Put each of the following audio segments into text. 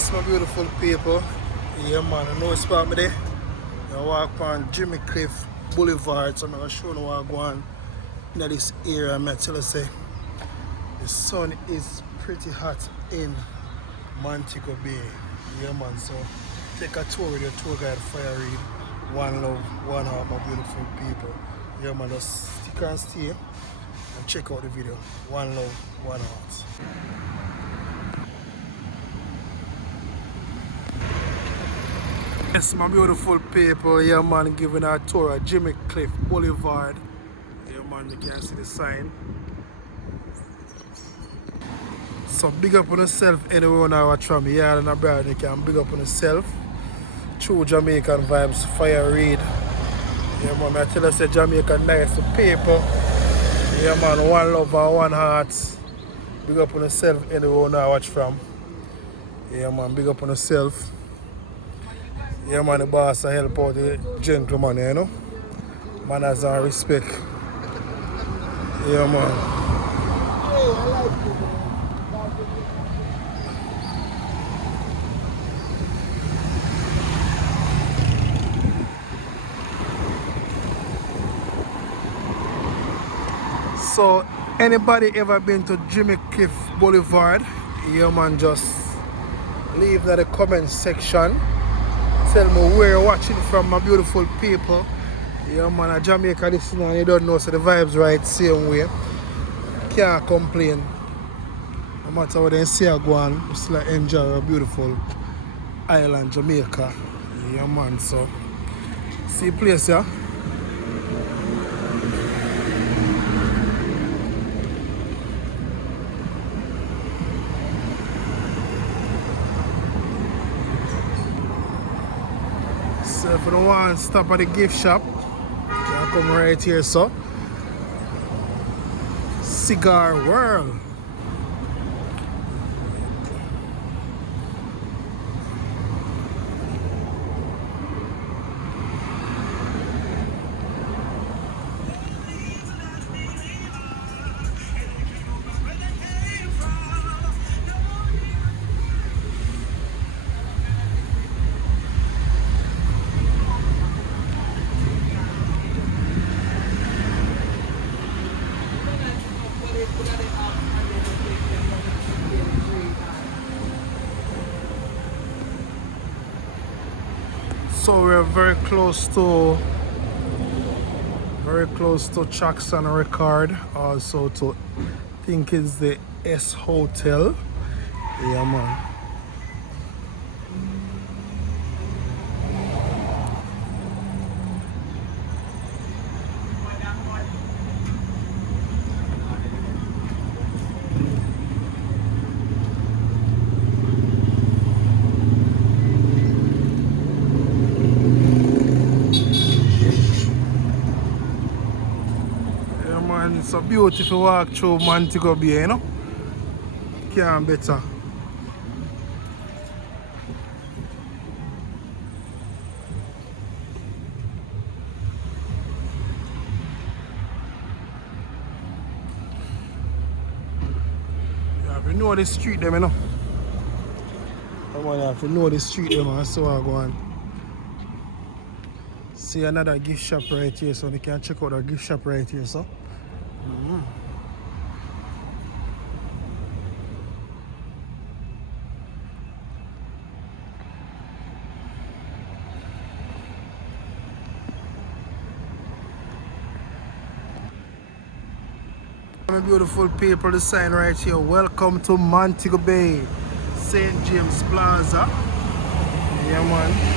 Yes, my beautiful people. Yeah, man, I know it's about me there. I walk on Jimmy Cliff Boulevard, so I'm going to show you what I go on in this area. I'm going to tell you, say, the sun is pretty hot in Montego Bay. Yeah, man, so take a tour with your tour guide, Fire Read. One love, one heart, my beautiful people. Yeah, man, just stick and stay and check out the video. One love, one heart. Yes, my beautiful people, yeah man, giving a tour of Jimmy Cliff Boulevard. Yeah man, you can see the sign. So big up on yourself anywhere when I watch from here and abroad, you can big up on yourself. True Jamaican vibes, Fire Read. Yeah man, I tell you say Jamaica nice to people. Yeah man, one love and one heart. Big up on yourself anywhere when I watch from. Yeah man, big up on yourself. Yeah man, the boss I help out the gentleman, you know. Manners and respect. Yeah man. So anybody ever been to Jimmy Cliff Boulevard? Yeah man, just leave that in the comment section. Tell me where you're watching from, my beautiful people. Yeah man, a Jamaica this now, you don't know, so the vibes right same way. Can't complain. No matter what they say I go on, you still enjoy a beautiful island, Jamaica. Yeah man, so see place yeah. So if you don't want to stop at the gift shop, you can come right here, so. Cigar World. So we're very close to Jackson Record, also to I think it's the S Hotel. Yeah man. It's a beautiful walk through Montego Bay, you know. Can't better. You have to know the street them, you know. Come on, you have to know the street them and so I go on. See another gift shop right here, so you can check out the gift shop right here, so. My beautiful people, the sign right here. Welcome to Montego Bay, St. James Plaza. Yeah man.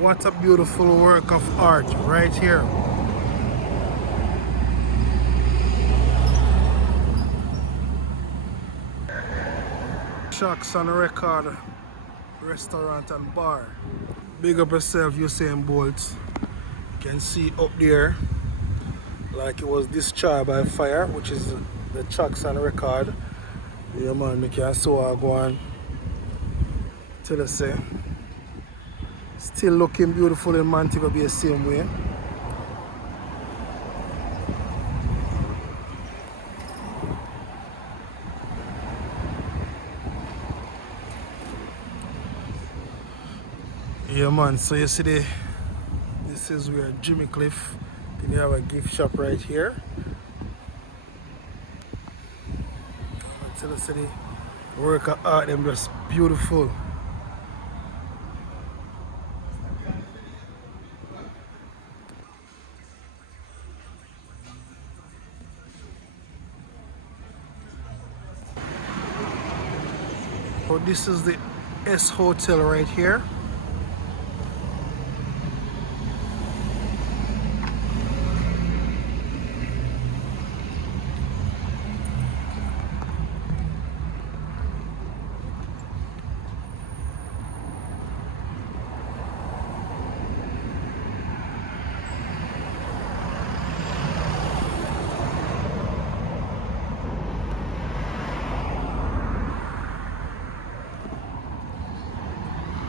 What a beautiful work of art right here. Jackson Record Restaurant and Bar. Big up yourself, Usain Bolt. You can see up there like it was destroyed by fire, which is the Jackson Record. Yeah man, you can see what I go on. tell us say still looking beautiful in Montego Bay same way. Yeah man, so you see this is where Jimmy Cliff, then you have a gift shop right here. I tell us the work of art them just beautiful. So this is the S Hotel right here.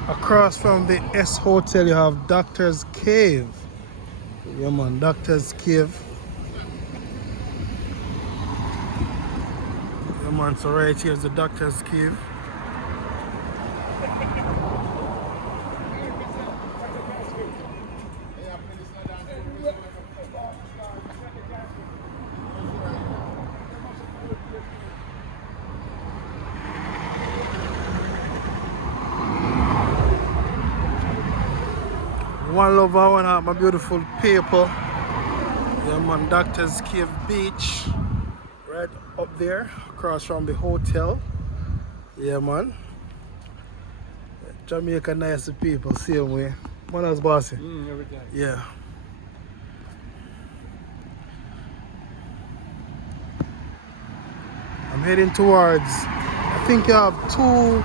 Across from the S Hotel you have Doctor's Cave. Yeah man, Doctor's Cave. Yeah man, so right here is the Doctor's Cave. One love I wanna have my beautiful paper. Yeah man, Doctor's Cave Beach. Right up there, across from the hotel. Yeah man. Jamaica nice people, same way. Man as bossy. Every time. Yeah. I'm heading towards, I think you have two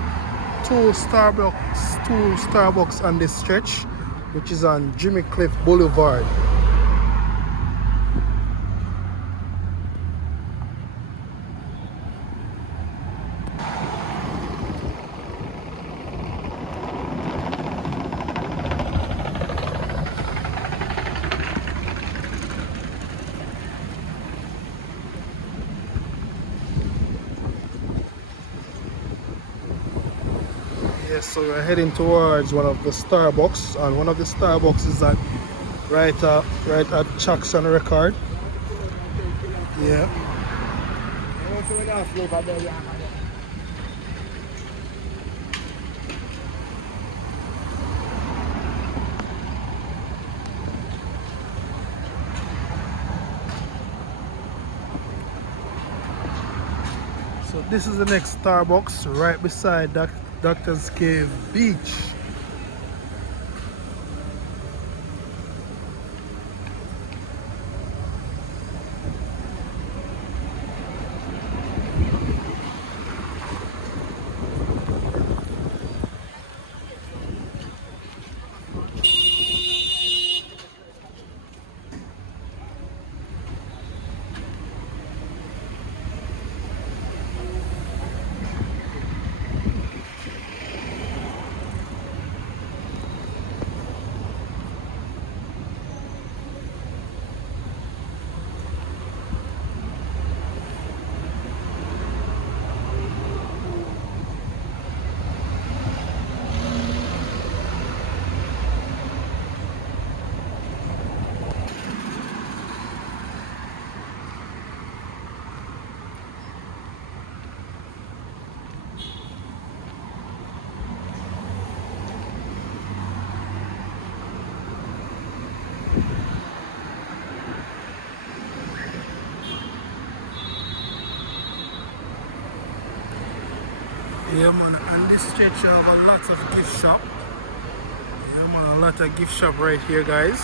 Starbucks on this stretch, which is on Jimmy Cliff Boulevard. Yes, so we're heading towards one of the Starbucks, and one of the Starbucks is at right at Jackson Record. Yeah. So this is the next Starbucks right beside Doctor's Cave Beach. Yeah man, and this stretch you have a lot of gift shop. Yeah man, a lot of gift shop right here guys.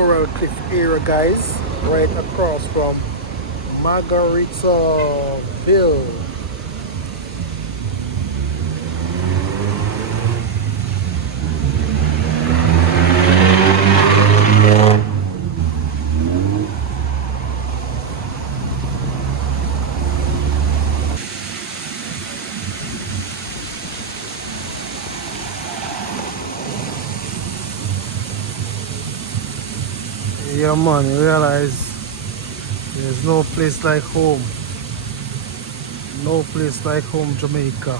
Coral Cliff area, guys, right across from Margaritaville. Yeah, man, you realize there's no place like home. No place like home, Jamaica.